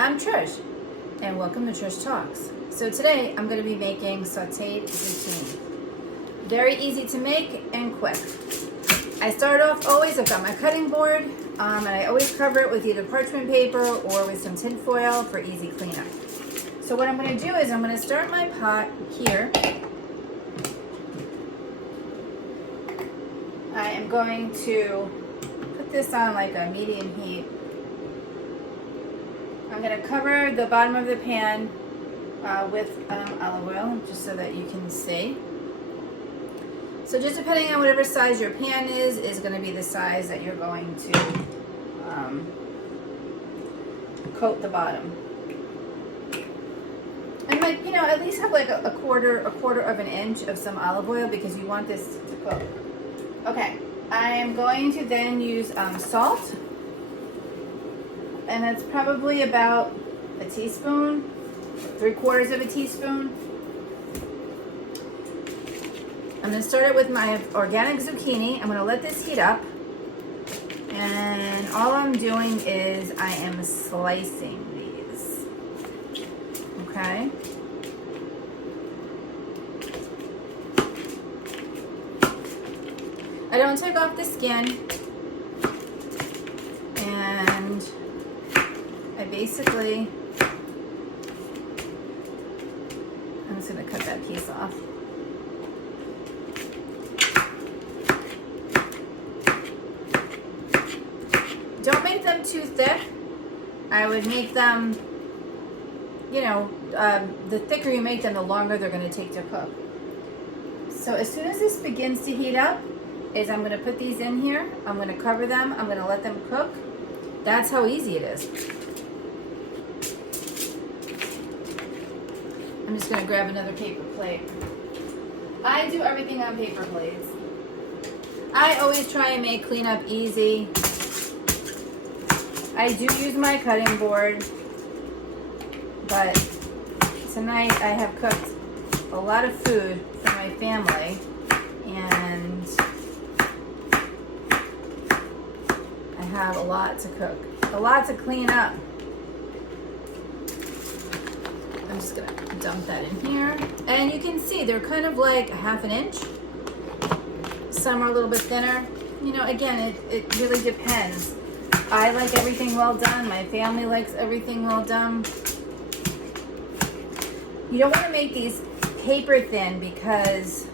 I'm Trish, and welcome to Trish Talks. So today I'm going to be making sautéed zucchini. Very easy to make and quick. I start off always, I've got my cutting board, and I always cover it with either parchment paper or with some tin foil for easy cleanup. So what I'm going to do is I'm going to start my pot here. I am going to put this on like a medium heat. I'm going to cover the bottom of the pan with olive oil, just so that you can see. So just depending on whatever size your pan is going to be the size that you're going to coat the bottom. And like, you know, at least have like a quarter of an inch of some olive oil because you want this to cook. Okay, I am going to then use salt. And that's probably about a teaspoon, 3/4 of a teaspoon. I'm going to start it with my organic zucchini. I'm going to let this heat up. And all I'm doing is I am slicing these. Okay? I don't take off the skin. And I basically, I'm just going to cut that piece off. Don't make them too thick. I would make them, you know, the thicker you make them, the longer they're going to take to cook. So as soon as this begins to heat up, I'm going to put these in here. I'm going to cover them. I'm going to let them cook. That's how easy it is. I'm just going to grab another paper plate. I do everything on paper plates. I always try and make cleanup easy. I do use my cutting board, but tonight I have cooked a lot of food for my family, and I have a lot to cook, a lot to clean up. I'm just gonna dump that in here. And you can see they're kind of like a 1/2 inch. Some are a little bit thinner. You know, again, it really depends. I like everything well done. My family likes everything well done. You don't want to make these paper thin because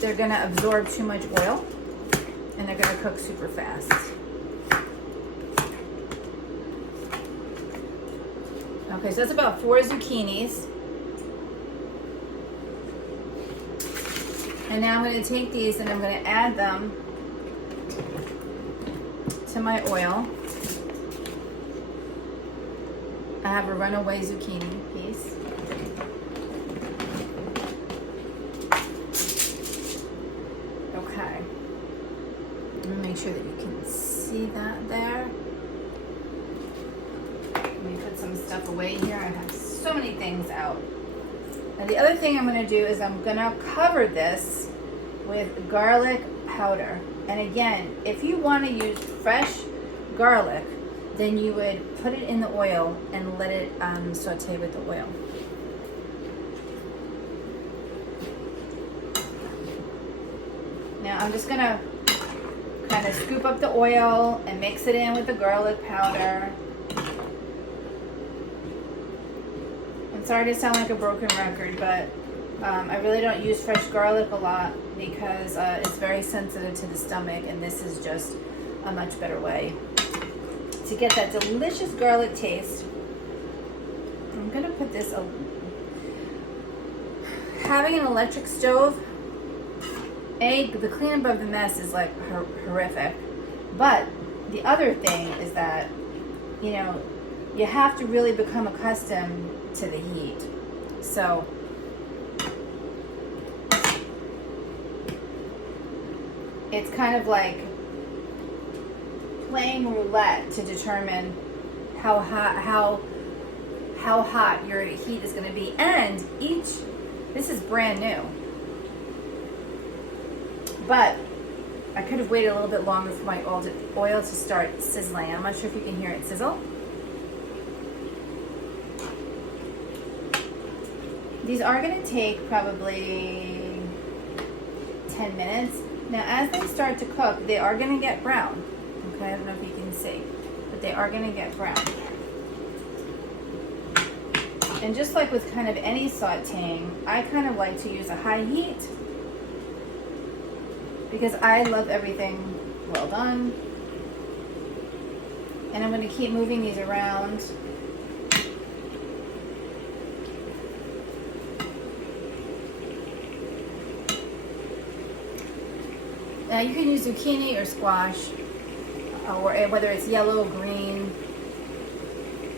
they're going to absorb too much oil and they're going to cook super fast. Okay, so that's about 4 zucchinis. And now I'm going to take these and I'm going to add them to my oil. I have a runaway zucchini piece. Okay. Let me make sure that you can see that there. Let me put some stuff away here. I have so many things out. Now the other thing I'm going to do is I'm going to cover this with garlic powder. And again, if you want to use fresh garlic, then you would put it in the oil and let it saute with the oil. Now I'm just going to kind of scoop up the oil and mix it in with the garlic powder. I'm sorry to sound like a broken record, but I really don't use fresh garlic a lot because it's very sensitive to the stomach, and this is just a much better way to get that delicious garlic taste. I'm going to put this, having an electric stove, the cleanup of the mess is like horrific, but the other thing is that, you know, you have to really become accustomed to the heat. So it's kind of like playing roulette to determine how hot your heat is going to be. And this is brand new, but I could have waited a little bit longer for my oil to start sizzling. I'm not sure if you can hear it sizzle. These are going to take probably 10 minutes. Now, as they start to cook, they are going to get brown. Okay, I don't know if you can see, but they are going to get brown. And just like with kind of any sauteing, I kind of like to use a high heat because I love everything well done. And I'm going to keep moving these around. Now you can use zucchini or squash, or whether it's yellow, green,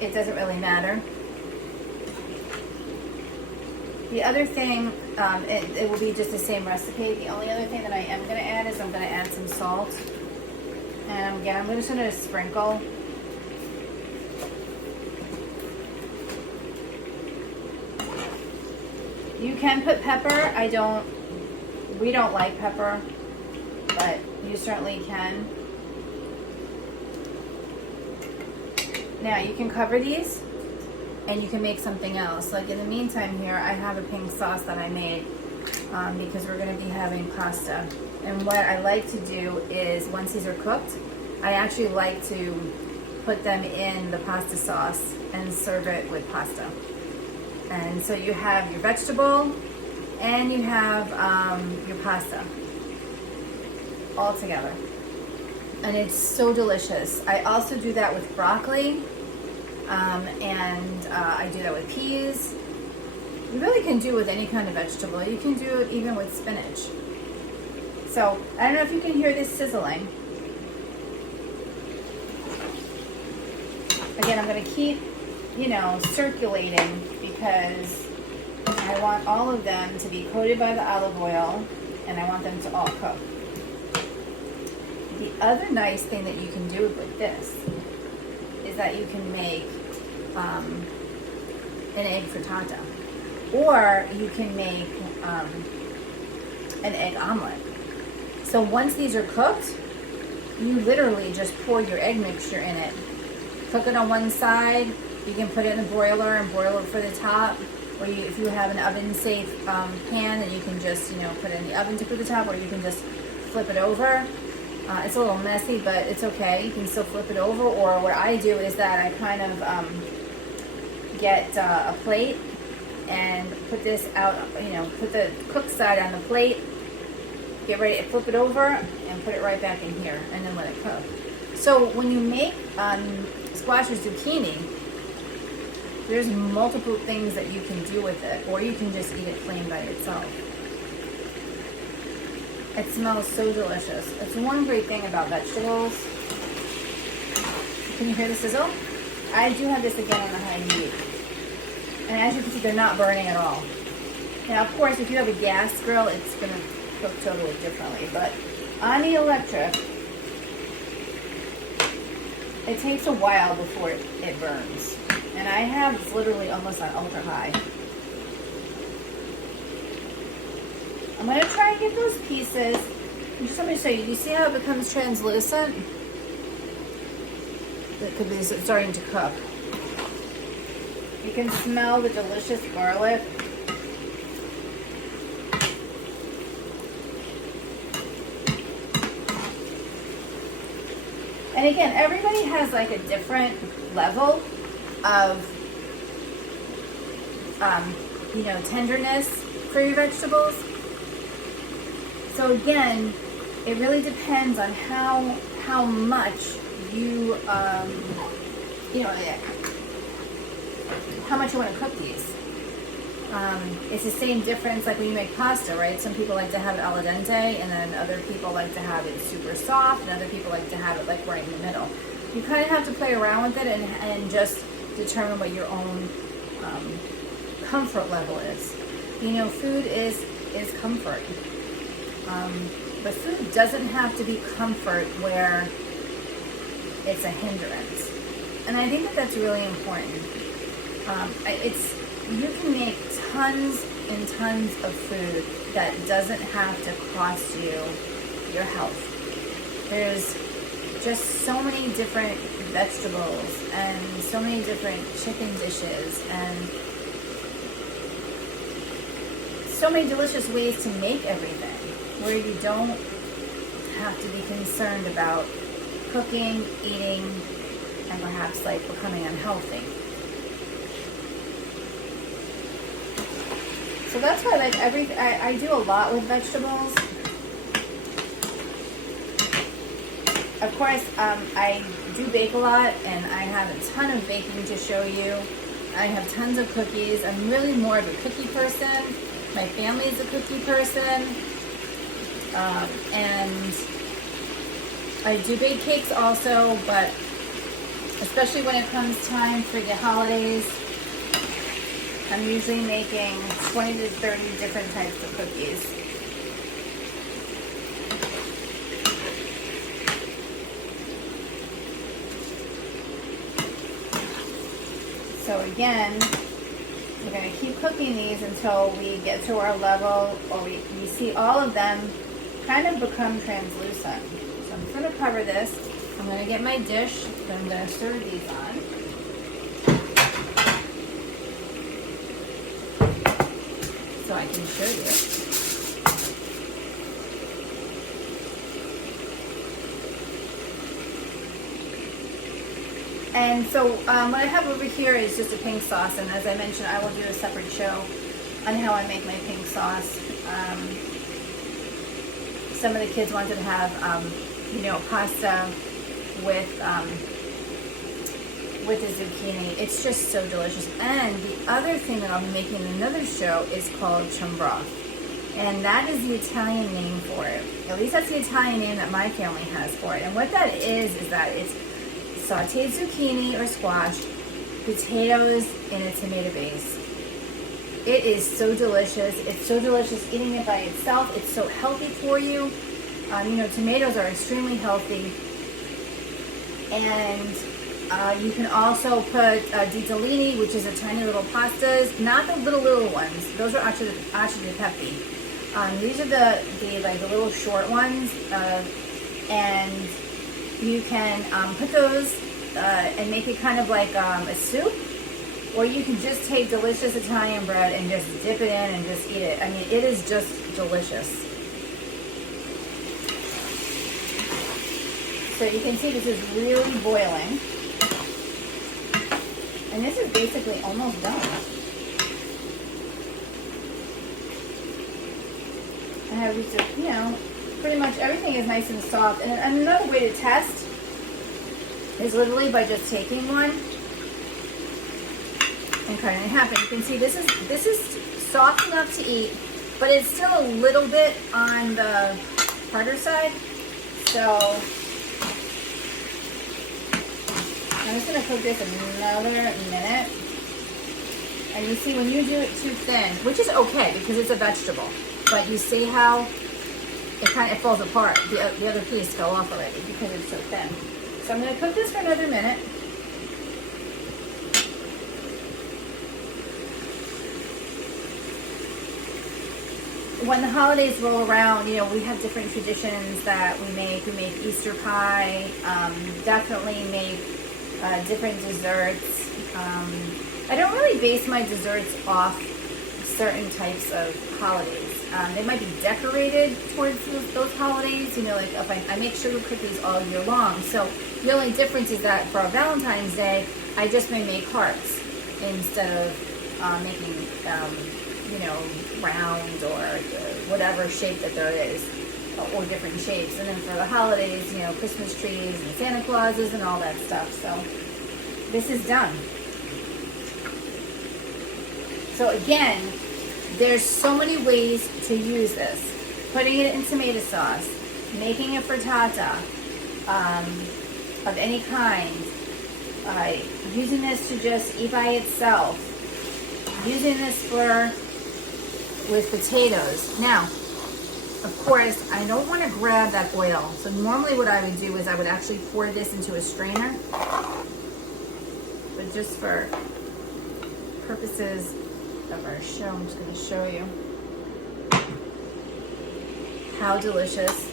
it doesn't really matter. The other thing, it will be just the same recipe. The only other thing that I am going to add is I'm going to add some salt. And again, I'm just going to sprinkle. You can put pepper. We don't like pepper, but you certainly can. Now you can cover these and you can make something else. Like in the meantime here, I have a pink sauce that I made because we're going to be having pasta. And what I like to do is once these are cooked, I actually like to put them in the pasta sauce and serve it with pasta. And so you have your vegetable and you have your pasta all together. And it's so delicious. I also do that with broccoli, and I do that with peas. You really can do it with any kind of vegetable. You can do it even with spinach. So I don't know if you can hear this sizzling. Again, I'm going to keep, circulating because I want all of them to be coated by the olive oil, and I want them to all cook. The other nice thing that you can do with this is that you can make an egg frittata, or you can make an egg omelet. So once these are cooked, you literally just pour your egg mixture in it. Cook it on one side. You can put it in the broiler and broil it for the top. Or if you have an oven-safe pan, then you can just put it in the oven to cook the top, or you can just flip it over. It's a little messy, but it's okay. You can still flip it over. Or what I do is that I kind of get a plate and put this out, put the cooked side on the plate, get ready to flip it over and put it right back in here and then let it cook. So when you make squash or zucchini, there's multiple things that you can do with it, or you can just eat it plain by itself. It smells so delicious. It's one great thing about vegetables. Can you hear the sizzle? I do have this again on the high heat. And as you can see, they're not burning at all. Now, of course, if you have a gas grill, it's going to cook totally differently. But on the electric, it takes a while before it burns. And I have it's literally almost on ultra high. I'm going to try and get those pieces. I'm just going to show you. You see how it becomes translucent? Because it's starting to cook. You can smell the delicious garlic. And again, everybody has like a different level of, tenderness for your vegetables. So again, it really depends on how much you, how much you want to cook these. It's the same difference like when you make pasta, right? Some people like to have it al dente, and then other people like to have it super soft, and other people like to have it like right in the middle. You kind of have to play around with it and just determine what your own comfort level is. Food is comfort. But food doesn't have to be comfort where it's a hindrance. And I think that that's really important. You can make tons and tons of food that doesn't have to cost you your health. There's just so many different vegetables and so many different chicken dishes and so many delicious ways to make everything where you don't have to be concerned about cooking, eating, and perhaps like becoming unhealthy. So that's why I do a lot with vegetables. Of course, I do bake a lot, and I have a ton of baking to show you. I have tons of cookies. I'm really more of a cookie person. My family is a cookie person. And I do bake cakes also, but especially when it comes time for the holidays, I'm usually making 20 to 30 different types of cookies. So again, we're going to keep cooking these until we get to our level, or we see all of them kind of become translucent. So I'm going to cover this. I'm going to get my dish, and I'm going to serve these on. So I can show you. And so what I have over here is just a pink sauce, and as I mentioned, I will do a separate show on how I make my pink sauce. Some of the kids wanted to have, pasta with the zucchini. It's just so delicious. And the other thing that I'll be making in another show is called ciambroth. And that is the Italian name for it. At least that's the Italian name that my family has for it. And what that is that it's sautéed zucchini or squash, potatoes, and a tomato base. It is so delicious. It's so delicious eating it by itself. It's so healthy for you. Tomatoes are extremely healthy. And you can also put ditalini, which is a tiny little pastas, not the little ones. Those are actually the peppy. These are the little short ones, and you can put those and make it kind of like a soup, or you can just take delicious Italian bread and just dip it in and just eat it. I mean, it is just delicious. So you can see this is really boiling. And this is basically almost done. I have just, pretty much everything is nice and soft. And another way to test is literally by just taking one and cutting it in half. And you can see this is soft enough to eat, but it's still a little bit on the harder side. So I'm just going to cook this another minute. And you see when you do it too thin, which is okay because it's a vegetable, but you see how it falls apart. The other piece fell off already because it's so thin. So I'm going to cook this for another minute. When the holidays roll around, we have different traditions that we make. We make Easter pie, definitely make different desserts. I don't really base my desserts off certain types of holidays. They might be decorated towards those holidays, like if I make sugar cookies all year long. So the only difference is that for Valentine's Day, I just may make hearts instead of making, round or whatever shape that there is, or different shapes. And then for the holidays, Christmas trees and Santa Clauses and all that stuff. So this is done. So again, there's so many ways to use this. Putting it in tomato sauce, making a frittata of any kind, using this to just eat by itself, using this with potatoes. Now, of course, I don't want to grab that oil. So normally what I would do is I would actually pour this into a strainer. But just for purposes of our show, I'm just going to show you how delicious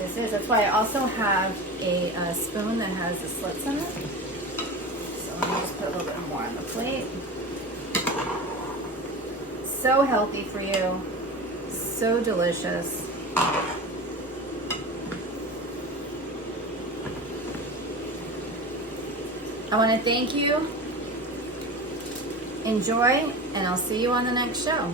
this is. That's why I also have a spoon that has the slits in it. So let me just put a little bit more on the plate. So healthy for you. So delicious. I want to thank you. Enjoy, and I'll see you on the next show.